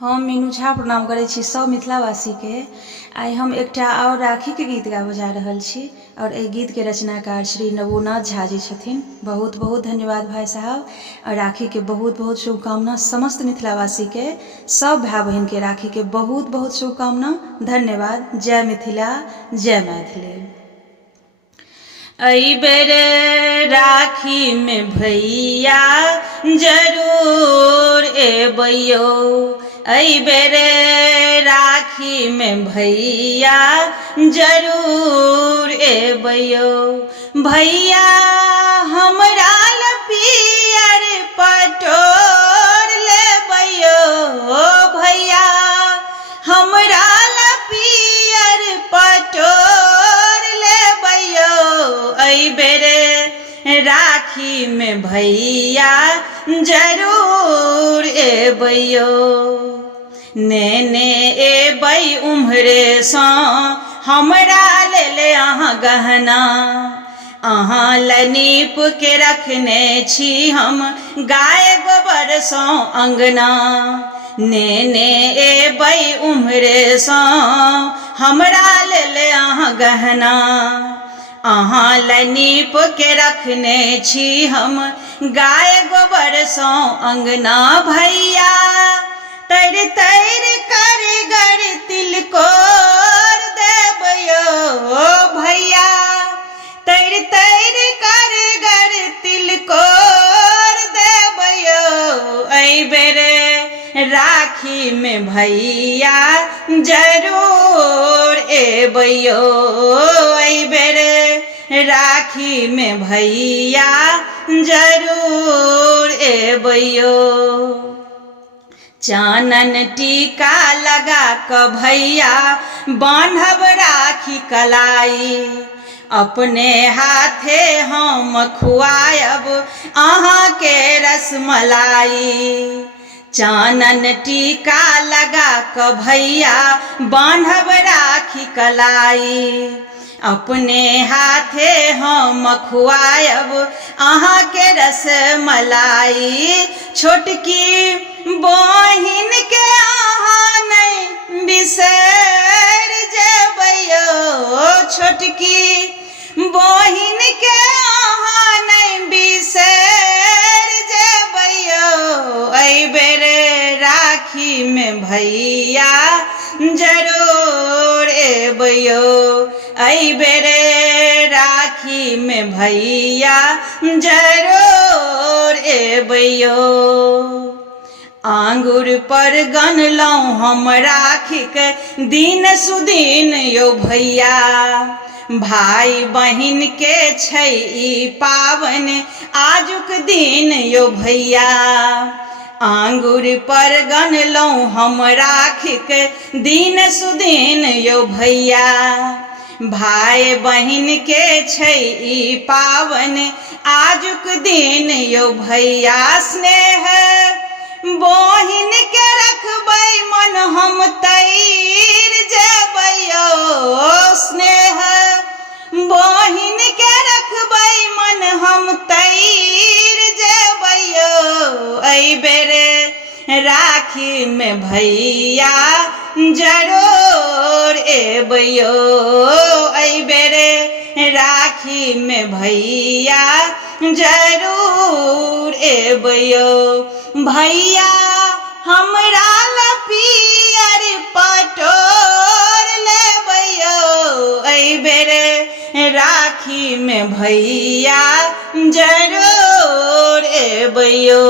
हम मीनू झा प्रणाम करै छी सब मिथिलावासी के। आइ हम एकटा और राखी के गीत गाबऽ जा रहल छी और एहि गीत के रचनाकार श्री नवोनाथ झा जी छथिन। बहुत बहुत धन्यवाद भाई साहब। और राखी के बहुत बहुत शुभकामना समस्त मिथिलावासी के, सब भाई बहन के राखी के बहुत बहुत शुभकामना। धन्यवाद। जय मिथिला, जय मैथिली। एहि बेर राखी में भैया जरूर एबैयो, एहि बेर राखी में भैया जरूर एबैयो। भैया हमरा ल पियर पटोर लेबैयो, भैया हमरा ल पियर पटोर लेबैयो। एहि बेर राखी में भैया जरूर एबैयो। नेने एबै उम्हरे सँ हमरा लेल अहाँ गहना, अहाँ ल नीप के रखने छी हम गाय गोबर सँ अंगना। नेने एबै उम्हरे सँ हमरा लेल अहाँ गहना, अहाँ ल नीप के रखने छी हम गाय गोबर सँ अंगना। भैया तर तर कर गर तिलकोर देबैयो, भैया तर तर कर गर तिलकोर देबैयो। एहि बेर राखी में भैया जरूर एबैयो, एहि बेर राखी में भैया जरूर एबैयो। चानन टीका लगा क भैया बान्हब राखी कलाई, अपने हाथे हम खुआयब अहाँ के रसमलाई। चानन टीका लगा क भैया बान्हब राखी कलाई, अपने हाथे हम खुआयब अहाँ के रसमलाई। छोटकी बहिन के अहाँ नहीं बिसर जेबैयो, छोटकी बहिन के अहाँ नहीं बिसर जेबैयो। एहि बेर राखी में भैया जरूर एबैयो, एहि बेर राखी में भैया जरूर एबैयो। आंगुर पर गनलहुँ हम राखीक दिन सुदिन यो भैया, भाई बहिन के छै ई पाबनि आजुक दिन यो भैया। आंगुर पर गनलहुँ हम राखीक दिन सुदिन यो भैया, भाई बहिन के छै ई पाबनि आजुक दिन यो भैया। स्नेह बहिन के रखबै मन हम तैर जेबैयो, स्नेह बहिन के रखबै मन हम तैर जेबैयो। एहि बेर राखी में भैया जरूर एबैयो, एहि बेर राखी में भैया जरूर एबैयो। भैया हमरा ल पियर पटोर लेबैयो, एहि बेर राखी में भैया जरूर एबैयो।